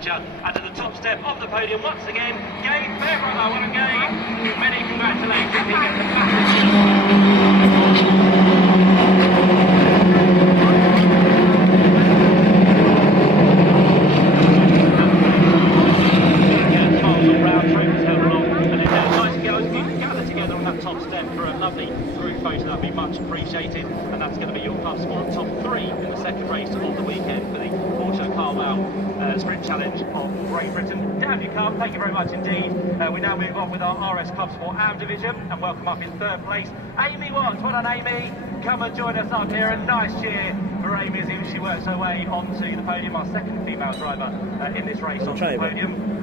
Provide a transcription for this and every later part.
Fletcher. And to the top step of the podium once again, Gabe Fairbrother. Well, Gabe, many congratulations. He gets a massive that'd be much appreciated, and that's going to be your Club Sport top 3 in the second race of the weekend for the Porsche Carwell Sprint Challenge of Great Britain. Down you come, thank you very much indeed. We now move on with our RS Club Sport AM division, and welcome up in third place, Amy Watts. Well done, Amy. Come and join us up here. A nice cheer for Amy as she works her way onto the podium, our second female driver in this race on the podium.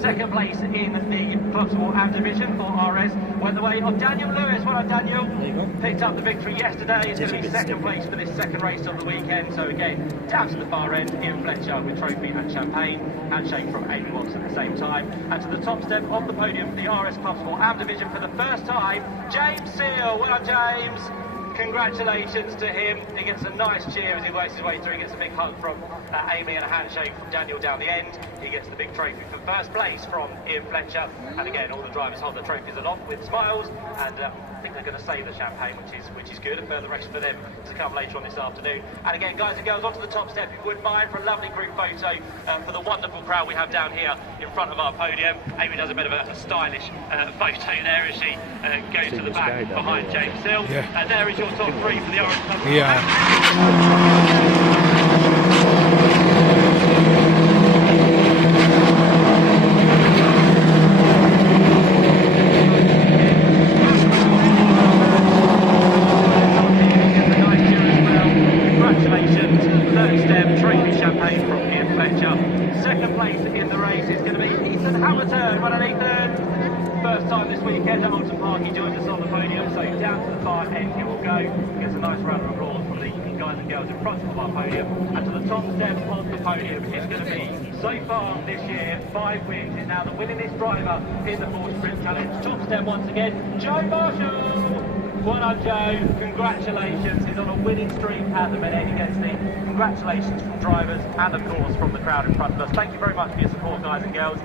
Second place in the Club Sport AM division for RS went the way of Daniel Lewis. Well done, Daniel. Picked up the victory yesterday. It's going to be second place for this second race of the weekend. So again, down to the far end, Ian Fletcher with trophy and champagne. Handshake from Amy Watts at the same time. And to the top step of the podium, the RS Club Sport AM division for the first time, James Seal. Well done, James. Congratulations to him. He gets a nice cheer as he works his way through. He gets a big hug from Amy and a handshake from Daniel down the end. He gets the big trophy for first place from Ian Fletcher. And again, all the drivers hold the trophies aloft with smiles. And I think they're going to save the champagne, which is good. A further race for them to come later on this afternoon. And again, guys and girls, onto the top step, if you wouldn't mind, for a lovely group photo for the wonderful crowd we have down here in front of our podium. Amy does a bit of a stylish photo there as she goes to the back behind James Hill. Yeah. And there is your top 3 for the Orange Club. Second place in the race is going to be Ethan Hamilton. Well done, Ethan. First time this weekend at Oulton Park, he joins us on the podium, so down to the far end he will go. Gets a nice round of applause from the guys and girls in front of our podium. And to the top step of the podium is going to be, so far this year, 5 wins. He's now the winningest driver in the Porsche Sprint Challenge. Top step once again, Joe Marshall. Well done, Joe. Congratulations. He's on a winning streak at the minute. He gets the congratulations from drivers and, of course, from the crowd in front of us. Thank you very much for your support, guys and girls.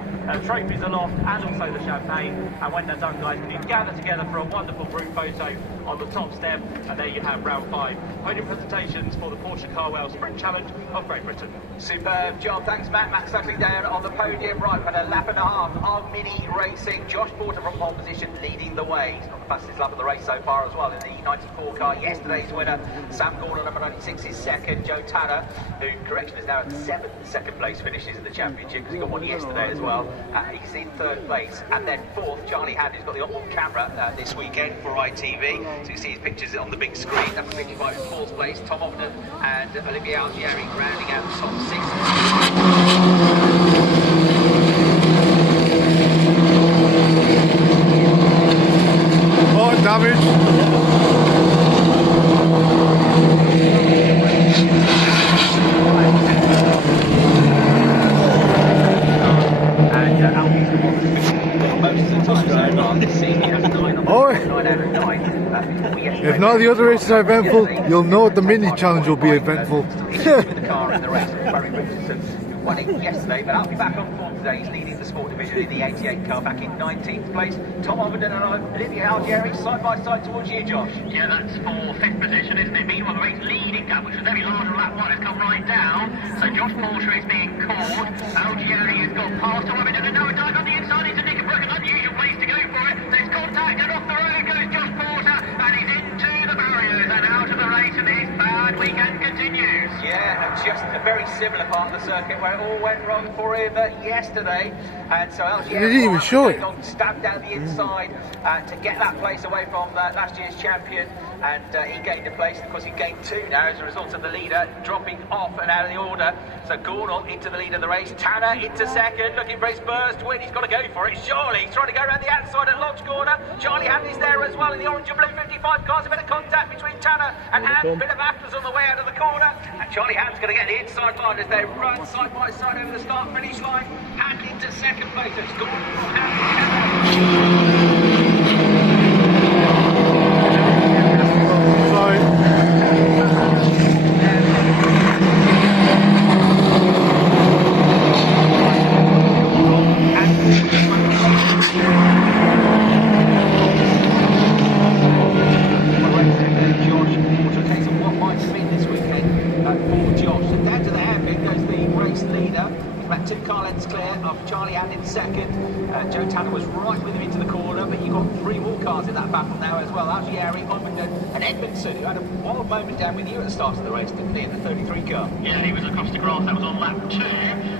Trophies aloft and also the champagne. And when they're done, guys, we need to gather together for a wonderful group photo on the top step. And there you have round 5. Podium presentations for the Porsche Carwell Sprint Challenge of Great Britain. Superb job. Thanks, Matt. Matt settling down on the podium. Right, for a lap and a half of mini racing. Josh Porter from pole position leading the way. He's got the fastest lap of the race so far as well in the 94 car. Yesterday's winner, Sam Gordon, number 96, is second. Joe Tanner, who, correction, is now at 7th second place finishes in the championship because he got one yesterday as well. He's in 3rd place. And then 4th, Charlie Hand, who's got the on camera this weekend for ITV. So you can see his pictures on the big screen. Number 55 in 4th place. Tom Ogden and Olivier Algieri rounding out the top 6. Oh, damage. If none of the other races are eventful, you'll know the mini challenge will be eventful. The car in the race, Barry Richardson, who won it yesterday, but I'll be back on form today. He's leading the sport division in the 88 car, back in 19th place. Tom Ogden and Olivier Algieri side by side towards you, Josh. Yeah, that's for 5th position, isn't it? Meanwhile, the race leading gap, which was very large on lap 1, has come right down. So Josh Porter is being caught. Algieri has got past Tom Ogden, and now a dive on the inside into Nick Brook, an unusual place to go for it. There's contact, and off the road goes Josh Porter, and he's into the barriers and out of the race, and his bad weekend continues. Yeah, just a very similar part of the circuit where it all went wrong for him yesterday. And so Algieri didn't even show it. Stabbed down the inside to get that place away from last year's champion. And he gained a place, and of course he gained 2 now as a result of the leader dropping off and out of the order. So Gordon into the lead of the race, Tanner into second, looking for his first win. He's got to go for it. Charlie, he's trying to go around the outside at Lodge corner. Charlie Hand is there as well in the orange and blue 55 cars. A bit of contact between Tanner and Hand. A bit of battles on the way out of the corner. And Charlie Hand's going to get the inside line as they run side by side over the start finish line. Hand into second place. It's Gordon from Hand. About 2 car lengths clear of Charlie Hand in second. Joe Tanner was right with him into the corner, but you've got 3 more cars in that battle now as well. Algieri, Oulton and Edmondson, who had a wild moment down with you at the start of the race, didn't he, in the 33 car? Yeah, he was across the grass. That was on lap 2.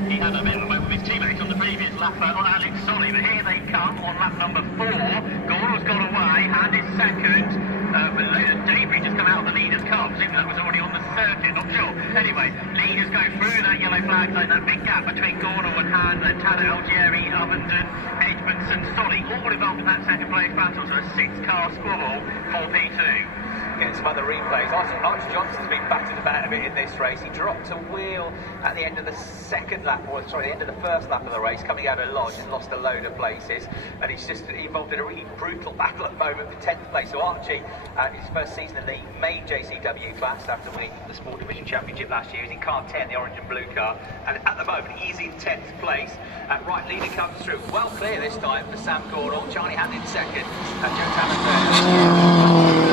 He had a bit of a moment with his teammates on the previous lap on Alex Solly, but here they come on lap number 4. Gordon's gone away, Hand is second. But Debris just come out of the leader's car, presumably that was already on the circuit, not sure. Anyway, leaders go through that yellow flag zone, that big gap between Gordon and Hand, Tanner, Algieri, Ovenden, Edmondson, Solly, all involved in that second place battle, so a 6-car squabble for P2. Getting some other replays. Archie Johnson's been battered about a bit in this race. He dropped a wheel at the end of the second lap, or sorry, the end of the first lap of the race, coming out of Lodge and lost a load of places. And he's just involved in a really brutal battle at the moment for 10th place. So Archie, his first season in the main JCW class after winning the Sport Division Championship last year. He's in car 10, the orange and blue car. And at the moment, he's in 10th place. Right, leader comes through. Well clear this time for Sam Gordon. Charlie Hand in second. Joe Tanner third.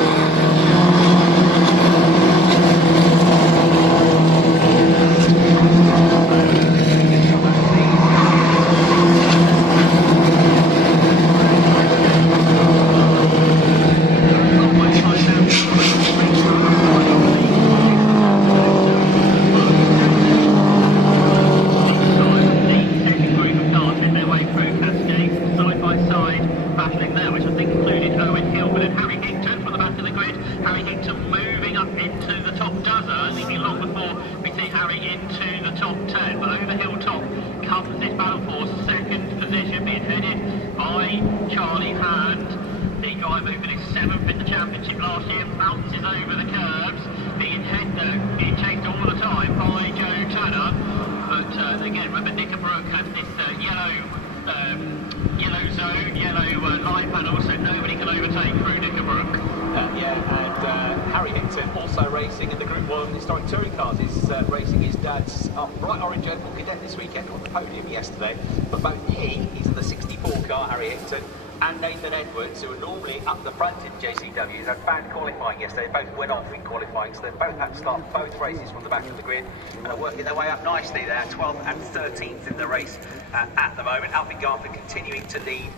Who are normally up the front in JCWs, had bad qualifying yesterday. Both went off in qualifying, so they both had to start both races from the back of the grid and are working their way up nicely there. 12th and 13th in the race at the moment. Alvin Gartner continuing to lead,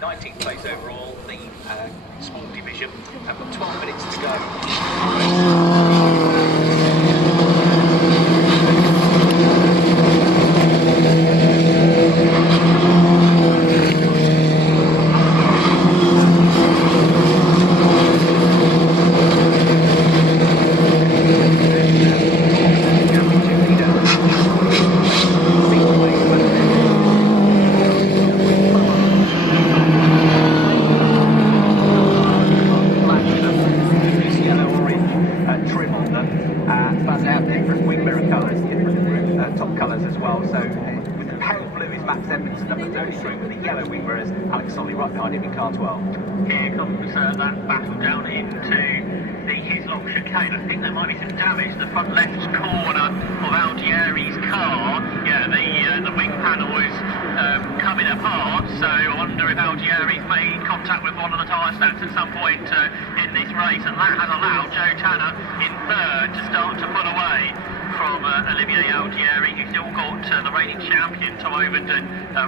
19th place overall, the Sport Division. I've got 12 minutes to go.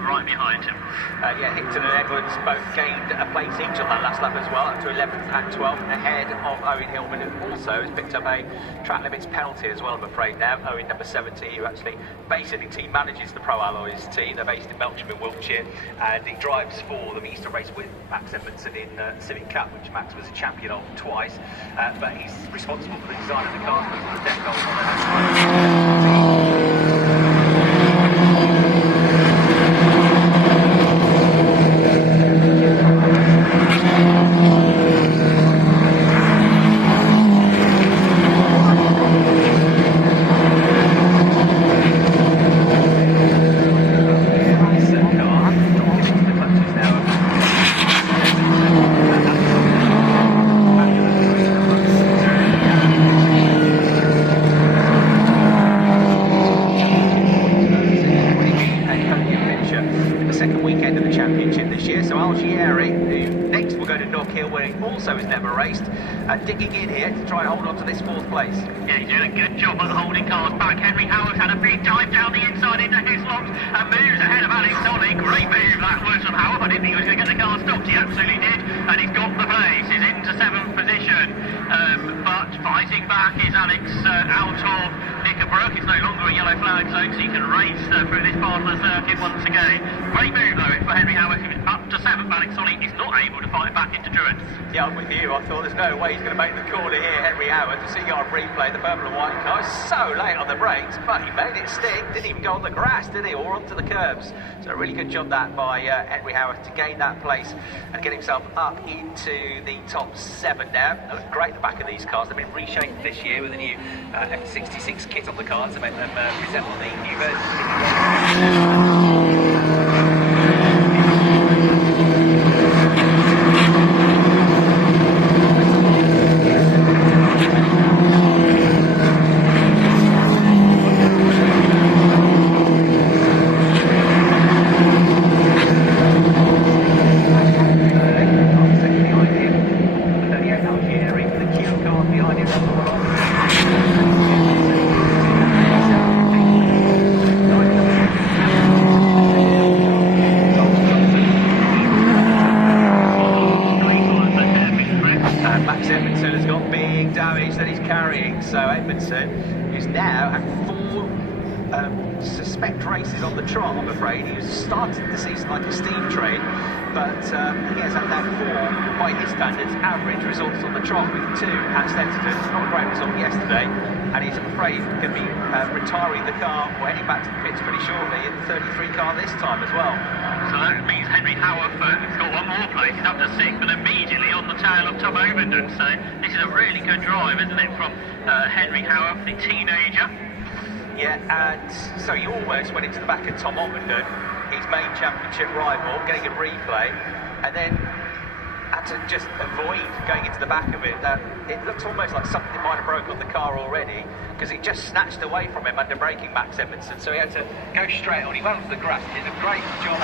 Right behind him. Yeah, Hickton and Edwards both gained a place each on that last lap as well, up to 11th and 12th, ahead of Owen Hillman, who also has picked up a track limits penalty as well, I'm afraid now. Owen number 70, who actually basically team manages the Pro Alloys team. They're based in Melksham in Wiltshire, and he drives for them. He used to race with Max Edmondson in Civic Cup, which Max was a champion of twice, but he's responsible for the design of the cars, for the decals on go to Knock Hill, where he also has never raced, digging in here to try and hold on to this 4th place. Yeah, he's doing a good job at holding cars back. Henry Howard had a big dive down the inside into his locks and moves ahead of Alex Solly. Great move that was from Howard. I didn't think he was going to get the car stopped. He absolutely did, and he's got the place. He's into 7th position, but fighting back is Alex out of Knickerbrook. It's no longer a yellow flag zone, so he can race through this part of the circuit once again. Great move though for Henry Howard, who is up to 7th. Alex Solly is not able to fight back into Druitt. Yeah, I'm with you. I thought there's no way he's going to make the corner here, Henry Howard. To see you on replay, the purple and white car is so late on the brakes, but he made it stick. Didn't even go on the grass, did he, or onto the curbs. So a really good job that by Henry Howard to gain that place and get himself up into the top 7 now. They look great at the back of these cars. They've been reshaped this year with a new F66 kit on the cars to make them resemble the new version. Who's now had 4 suspect races on the trot, I'm afraid. He was starting the season like a steam train, but he has had 4, by his standards, average results on the trot, with 2 at Stenterton. Not a great result yesterday, and he's, I'm afraid, going to be retiring the car or heading back to the pits pretty shortly in the 33 car this time as well. So that means Henry Howard has got 1 more place. He's up to 6th, but immediately on the tail of Tom Overton. So this is a really good drive, isn't it, from Henry Howard, the teenager? Yeah, and so he almost went into the back of Tom Overton, his main championship rival, getting a replay, and then had to just avoid going into the back of it. It looks almost like something might have broke on the car already, because it just snatched away from him under braking Max Edmondson, so he had to go straight on. He went onto the grass, did a great job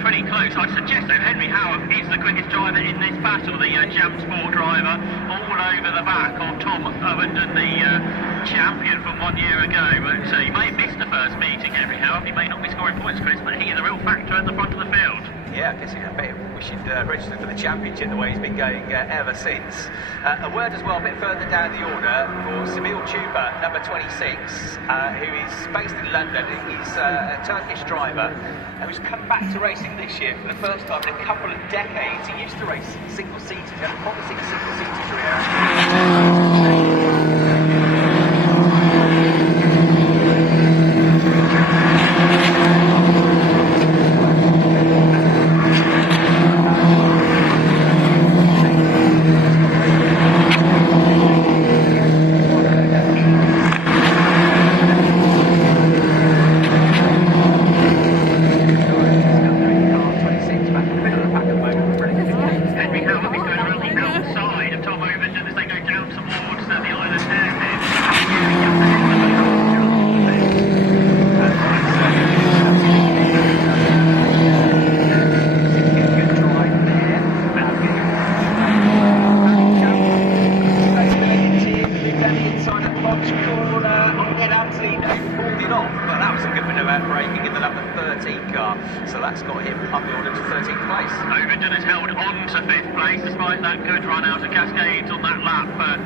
pretty close. I suggest that Henry Howard is the quickest driver in this battle, the Jam Sport driver, all over the back of Tom Overton, the champion from 1 year ago. But he may have missed the first meeting, Henry Howard. He may not be scoring points, Chris, but he is a real factor at the front of the field. Yeah, I guess we should register for the championship the way he's been going ever since. A word as well, a bit further down the order, for Semil Chuba, number 26, who is based in London. He's a Turkish driver who's come back to racing this year for the first time in a couple of decades. He used to race single-seaters, he had a promising single-seater career. Henry Howard is going around the outside of Tom Overton as they go down towards 13th place. Oulton has held on to 5th place despite that good run out of Cascades on that lap for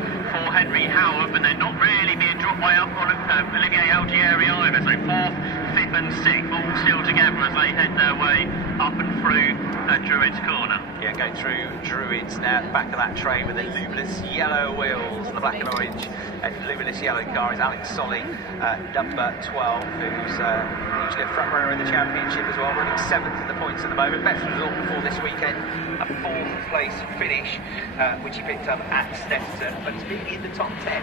Henry Howard, but they're not really being dropped by up on Olivier Algieri either. So 4th, 5th and 6th all still together as they head their way up and through Druids Corner. Yeah, going through Druids now at the back of that train with the luminous yellow wheels and the black and orange and luminous yellow car is Alex Solly, number 12, who's usually a front runner in the championship as well, running 7th in the points at the moment. Best result before this weekend, a 4th place finish, which he picked up at Snetterton, but he's been in the top 10.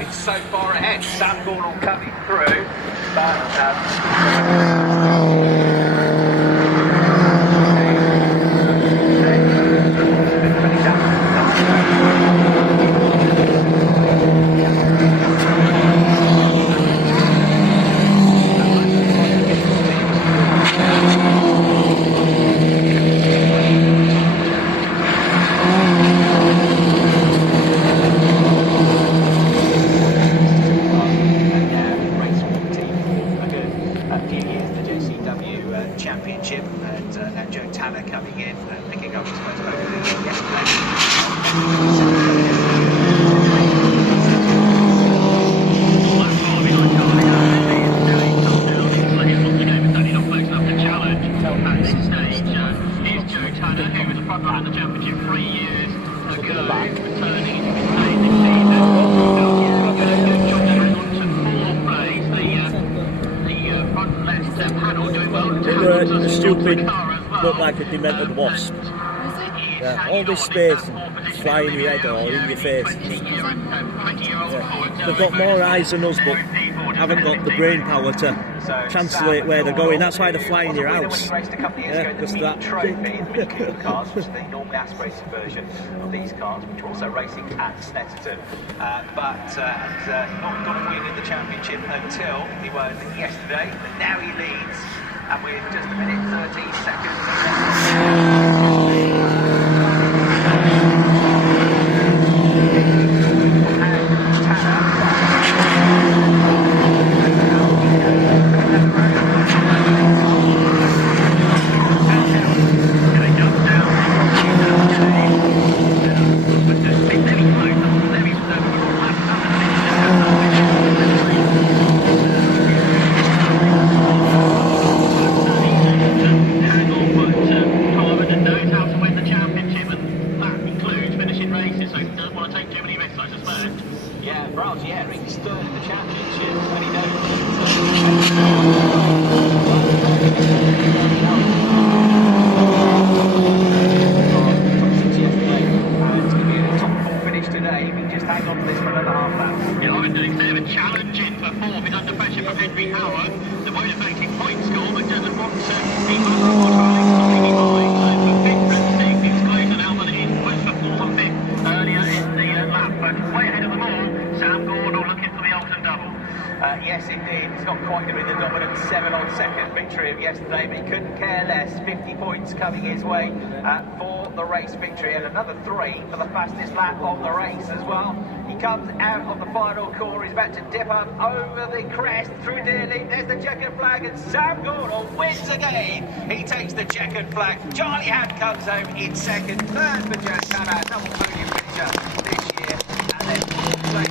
It's so far ahead. Sam Gordon coming through, look like a demented wasp. Yeah, all this space and flying your head or in your face. Yeah. They've got more eyes than us, but haven't got the brain power to translate where they're going. That's why they're flying your house. Yeah, because that trophy, cars, which is the normally aspirated version of these cars, which are also racing at Snetterton. But not got a win in the championship until he won yesterday, but now he leads. And with just a minute 13 seconds. yesterday, but he couldn't care less. 50 points coming his way for the race victory, and another 3 for the fastest lap of the race as well. He comes out of the final corner. He's about to dip up over the crest through Dearly. There's the checkered flag, and Sam Gordon wins again. He takes the checkered flag. Charlie Hadd comes home in second. Third for Joe Tanner, double podium finisher this year. And then also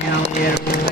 from here.